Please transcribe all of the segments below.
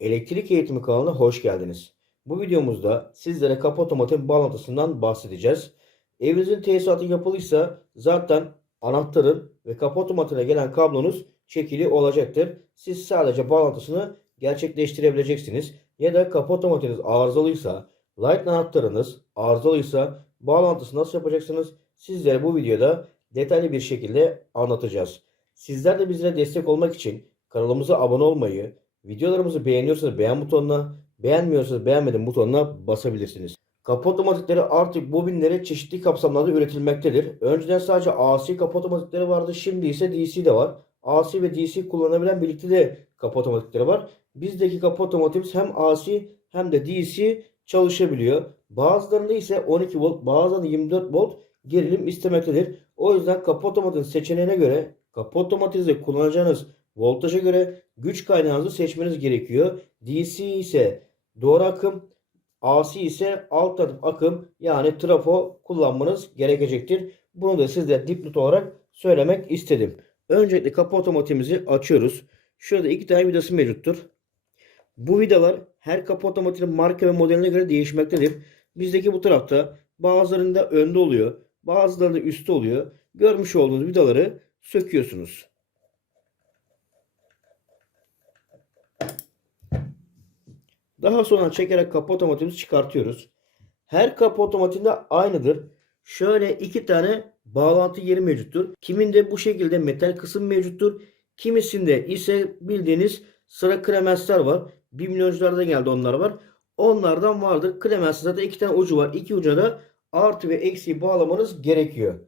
Elektrik Eğitimi kanalına hoş geldiniz. Bu videomuzda sizlere kapı otomatik bağlantısından bahsedeceğiz. Evinizin tesisatı yapılıysa zaten anahtarın ve kapı otomatiğine gelen kablonuz çekili olacaktır. Siz sadece bağlantısını gerçekleştirebileceksiniz. Ya da kapı otomatiğiniz arızalıysa, light anahtarınız arızalıysa bağlantısı nasıl yapacaksınız? Sizlere bu videoda detaylı bir şekilde anlatacağız. Sizler de bizlere destek olmak için kanalımıza abone olmayı, videolarımızı beğeniyorsanız beğen butonuna, beğenmiyorsanız beğenmedim butonuna basabilirsiniz. Kapı otomatikleri artık bobinlere çeşitli kapsamlarda üretilmektedir. Önceden sadece AC kapı otomatikleri vardı. Şimdi ise DC de var. AC ve DC kullanabilen birlikte de kapı otomatikleri var. Bizdeki kapı otomatikimiz hem AC hem de DC çalışabiliyor. Bazılarında ise 12 volt, bazılarında 24 volt gerilim istemektedir. O yüzden kapı otomatiğin seçeneğine göre kapı otomatiğinizde kullanacağınız voltaja göre güç kaynağınızı seçmeniz gerekiyor. DC ise doğru akım, AC ise alternatif akım yani trafo kullanmanız gerekecektir. Bunu da sizlere dipnot olarak söylemek istedim. Öncelikle kapı otomatiğimizi açıyoruz. Şurada iki tane vidası mevcuttur. Bu vidalar her kapı otomatiğinin marka ve modeline göre değişmektedir. Bizdeki bu tarafta bazılarında önde oluyor, bazılarında üstte oluyor. Görmüş olduğunuz vidaları söküyorsunuz. Daha sonra çekerek kapı otomatimizi çıkartıyoruz. Her kapı otomatiğinde aynıdır. Şöyle iki tane bağlantı yeri mevcuttur. Kiminde bu şekilde metal kısım mevcuttur. Kimisinde ise bildiğiniz sıra kremensler var. 1 milyoncularda geldi onlar var. Onlardan vardır. Kremens zaten iki tane ucu var. İki ucuna da artı ve eksi bağlamanız gerekiyor.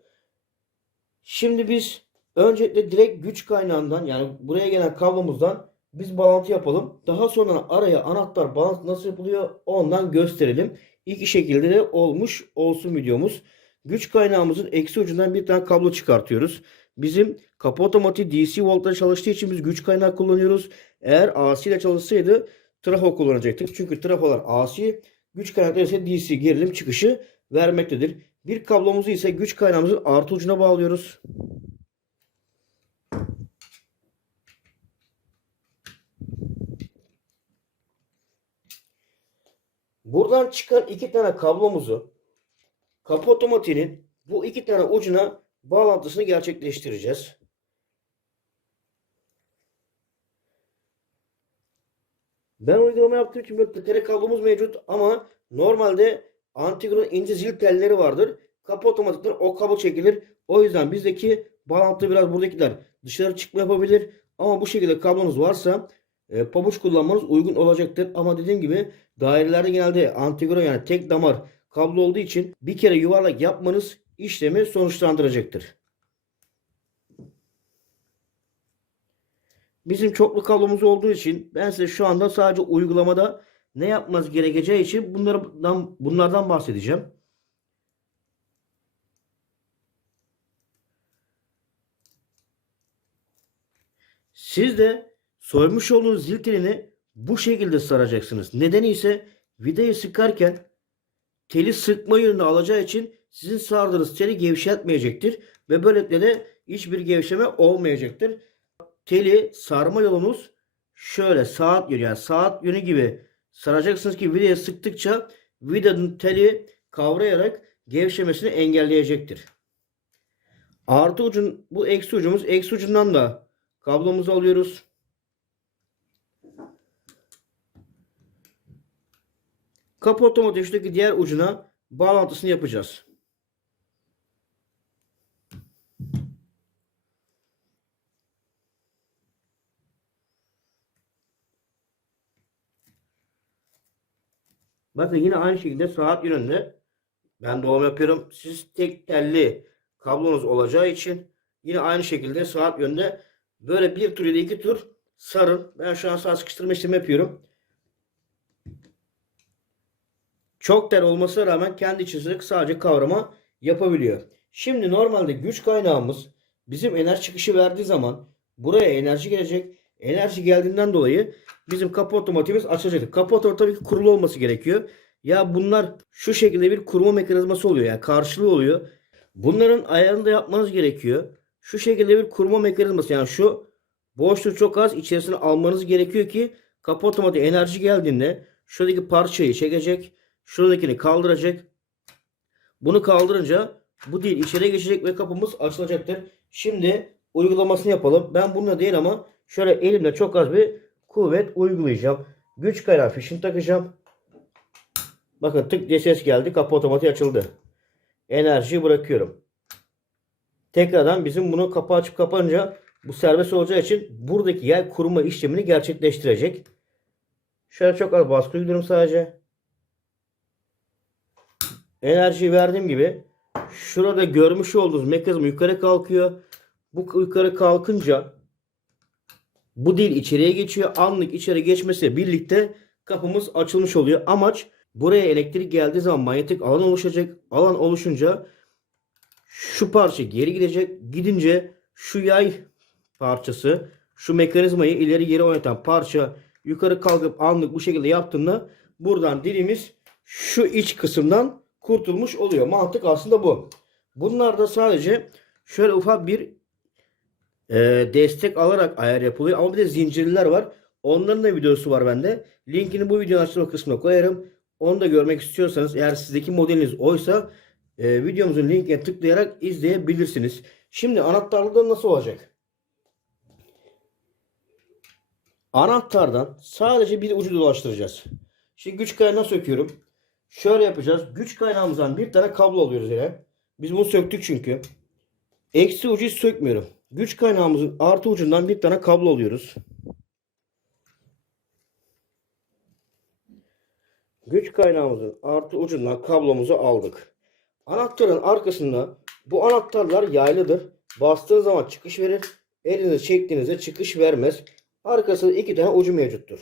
Şimdi biz öncelikle direkt güç kaynağından yani buraya gelen kablomuzdan biz bağlantı yapalım. Daha sonra araya anahtar bağlantı nasıl yapılıyor ondan gösterelim. İki şekilde de olmuş olsun videomuz. Güç kaynağımızın eksi ucundan bir tane kablo çıkartıyoruz. Bizim kapı otomatiği DC voltla çalıştığı için biz güç kaynağı kullanıyoruz. Eğer AC ile çalışsaydı trafo kullanacaktık. Çünkü trafolar AC, güç kaynakları ise DC gerilim çıkışı vermektedir. Bir kablomuzu ise güç kaynağımızın artı ucuna bağlıyoruz. Buradan çıkan iki tane kablomuzu kapı otomatiğinin bu iki tane ucuna bağlantısını gerçekleştireceğiz. Ben uygulama yaptığım için böyle tere kablomuz mevcut ama normalde Antigro ince zil telleri vardır. Kapı otomatikler o kablo çekilir. O yüzden bizdeki bağlantı biraz buradakiler dışarı çıkma yapabilir. Ama bu şekilde kablonuz varsa e, pabuç kullanmanız uygun olacaktır. Ama dediğim gibi dairelerde genelde Antigro yani tek damar kablo olduğu için bir kere yuvarlak yapmanız işlemi sonuçlandıracaktır. Bizim çoklu kablomuz olduğu için ben size şu anda sadece uygulamada ne yapmanız gerekeceği için bunlardan bunlardan bahsedeceğim. Siz de soymuş olduğunuz zil telini bu şekilde saracaksınız. Nedeni ise vidayı sıkarken teli sıkma yönünü alacağı için sizin sardığınız teli gevşetmeyecektir. Ve böylelikle de hiçbir gevşeme olmayacaktır. Teli sarma yolunuz şöyle saat yönü yani saat yönü gibi saracaksınız ki vidaya sıktıkça vidanın teli kavrayarak gevşemesini engelleyecektir. Artı ucun bu eksi ucumuz eksi ucundan da kablomuzu alıyoruz. Kapı otomatik şuradaki diğer ucuna bağlantısını yapacağız. Bakın yine aynı şekilde saat yönünde ben doğum yapıyorum. Siz tek telli kablonuz olacağı için yine aynı şekilde saat yönünde böyle bir tur da iki tur sarın. Ben şu an saat sıkıştırma işlemi yapıyorum. Çok tel olmasına rağmen kendi içinde sadece kavrama yapabiliyor. Şimdi normalde güç kaynağımız bizim enerji çıkışı verdiği zaman buraya enerji gelecek. Enerji geldiğinden dolayı bizim kapı otomatikimiz açılacak. Kapı otomatik tabii ki kurulu olması gerekiyor. Ya bunlar şu şekilde bir kurma mekanizması oluyor. Yani karşılığı oluyor. Bunların ayarını da yapmanız gerekiyor. Şu şekilde bir kurma mekanizması yani şu boşluk çok az içerisine almanız gerekiyor ki Kapı otomatik enerji geldiğinde şuradaki parçayı çekecek. Şuradakini kaldıracak. Bunu kaldırınca bu değil içeriye geçecek ve kapımız açılacaktır. Şimdi uygulamasını yapalım. Ben bununla değil ama şöyle elimle çok az bir kuvvet uygulayacağım. Güç kaynağı fişini takacağım. Bakın tık diye ses geldi. Kapı otomatik açıldı. Enerjiyi bırakıyorum. Tekrardan bizim bunu kapı açıp kapanınca bu serbest olacağı için buradaki yay kurma işlemini gerçekleştirecek. Şöyle çok az baskı uyguluyorum sadece. Enerjiyi verdiğim gibi şurada görmüş olduğunuz mekanizma yukarı kalkıyor. Bu yukarı kalkınca bu dil içeriye geçiyor. Anlık içeri geçmesiyle birlikte kapımız açılmış oluyor. Amaç buraya elektrik geldiği zaman manyetik alan oluşacak. Alan oluşunca şu parça geri gidecek. Gidince şu yay parçası şu mekanizmayı ileri geri oynatan parça yukarı kalkıp anlık bu şekilde yaptığında buradan dilimiz şu iç kısımdan kurtulmuş oluyor. Mantık aslında bu. Bunlar da sadece şöyle ufak bir e, destek alarak ayar yapılıyor. Ama bir de zincirliler var. Onların da videosu var bende. Linkini bu videonun açıklama kısmına koyarım. Onu da görmek istiyorsanız eğer sizdeki modeliniz oysa e, videomuzun linkine tıklayarak izleyebilirsiniz. Şimdi anahtarlıda nasıl olacak? Anahtardan sadece bir ucu dolaştıracağız. Şimdi güç kaynağını söküyorum. Şöyle yapacağız. Güç kaynağımızdan bir tane kablo alıyoruz yine. Biz bunu söktük çünkü. Eksi ucu hiç sökmüyorum. Güç kaynağımızın artı ucundan bir tane kablo alıyoruz. Güç kaynağımızın artı ucundan kablomuzu aldık. Anahtarın arkasında bu anahtarlar yaylıdır. Bastığınız zaman çıkış verir. Elinizi çektiğinizde çıkış vermez. Arkasında iki tane ucu mevcuttur.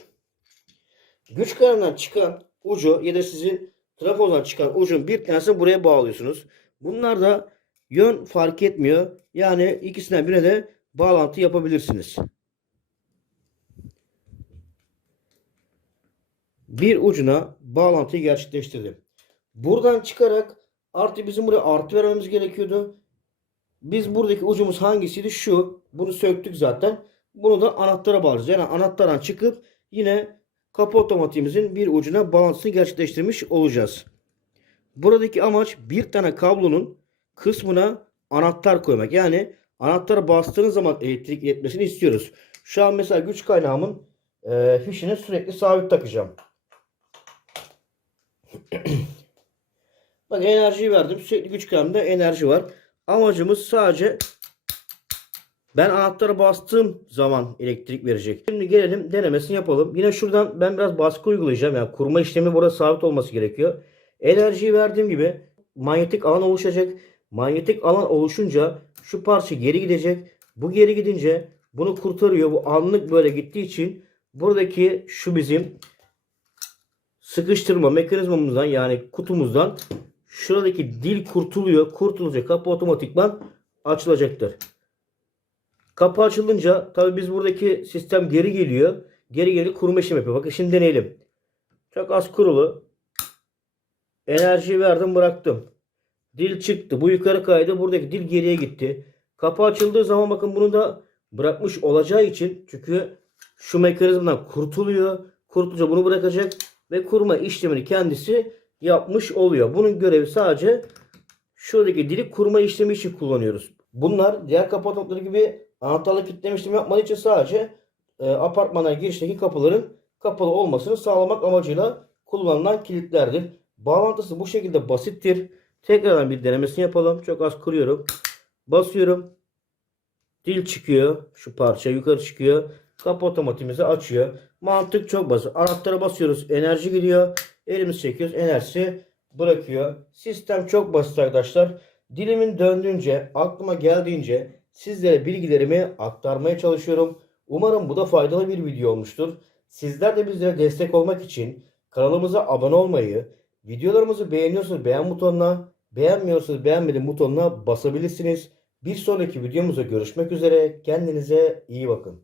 Güç kaynağından çıkan ucu ya da sizin trafodan çıkan ucun bir tanesini buraya bağlıyorsunuz. Bunlar da yön fark etmiyor. Yani ikisinden birine de bağlantı yapabilirsiniz. Bir ucuna bağlantıyı gerçekleştirdim. Buradan çıkarak artı bizim buraya artı vermemiz gerekiyordu. Biz buradaki ucumuz hangisiydi? Şu. Bunu söktük zaten. Bunu da anahtara bağlayacağız. Yani anahtardan çıkıp yine kapı otomatiğimizin bir ucuna bağlantısını gerçekleştirmiş olacağız. Buradaki amaç bir tane kablonun kısmına anahtar koymak. Yani anahtara bastığınız zaman elektrik iletmesini istiyoruz. Şu an mesela güç kaynağımın e, fişini sürekli sabit takacağım. Bak enerjiyi verdim. Sürekli güç kaynağımda enerji var. Amacımız sadece ben anahtara bastığım zaman elektrik verecek. Şimdi gelelim denemesini yapalım. Yine şuradan ben biraz baskı uygulayacağım. Yani kurma işlemi burada sabit olması gerekiyor. Enerjiyi verdiğim gibi manyetik alan oluşacak. Manyetik alan oluşunca şu parça geri gidecek. Bu geri gidince bunu kurtarıyor. Bu anlık böyle gittiği için buradaki şu bizim sıkıştırma mekanizmamızdan yani kutumuzdan şuradaki dil kurtuluyor. Kurtulunca kapı otomatikman açılacaktır. Kapı açılınca tabi biz buradaki sistem geri geliyor. Geri geri kurma işlemi yapıyor. Bakın şimdi deneyelim. Çok az kurulu. Enerjiyi verdim bıraktım. Dil çıktı. Bu yukarı kaydı. Buradaki dil geriye gitti. Kapı açıldığı zaman bakın bunu da bırakmış olacağı için çünkü şu mekanizmadan kurtuluyor. Kurtulunca bunu bırakacak ve kurma işlemini kendisi yapmış oluyor. Bunun görevi sadece şuradaki dili kurma işlemi için kullanıyoruz. Bunlar diğer kapı gibi anahtarla kilitleme işlemi yapmadığı için sadece e, apartmana girişteki kapıların kapalı olmasını sağlamak amacıyla kullanılan kilitlerdir. Bağlantısı bu şekilde basittir. Tekrardan bir denemesini yapalım. Çok az kuruyorum. Basıyorum. Dil çıkıyor. Şu parça yukarı çıkıyor. Kapı otomatimizi açıyor. Mantık çok basit. Anahtara basıyoruz. Enerji gidiyor. Elimizi çekiyoruz. Enerjisi bırakıyor. Sistem çok basit arkadaşlar. Dilimin döndüğünce, aklıma geldiğince sizlere bilgilerimi aktarmaya çalışıyorum. Umarım bu da faydalı bir video olmuştur. Sizler de bizlere destek olmak için kanalımıza abone olmayı, videolarımızı beğeniyorsanız beğen butonuna, beğenmiyorsanız beğenmedim butonuna basabilirsiniz. Bir sonraki videomuzda görüşmek üzere. Kendinize iyi bakın.